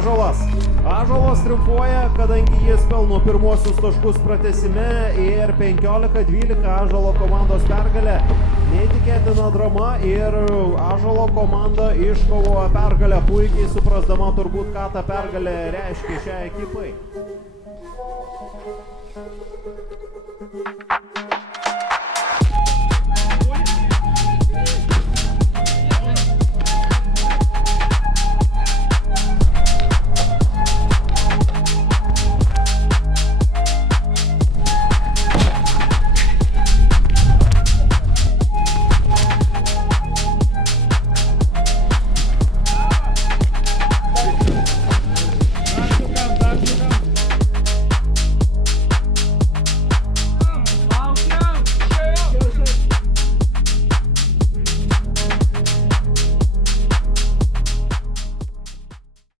Ąžuolas. Ąžuolas triumfuoja, kadangi jis pelno pirmosius taškus pratęsime ir 15-12 Ąžuolo komandos pergalė. Neįtikėtina drama ir Ąžuolo komanda iškovojo pergalę, puikiai suprasdama turbūt, ką ta pergalė reiškia šiai ekipai.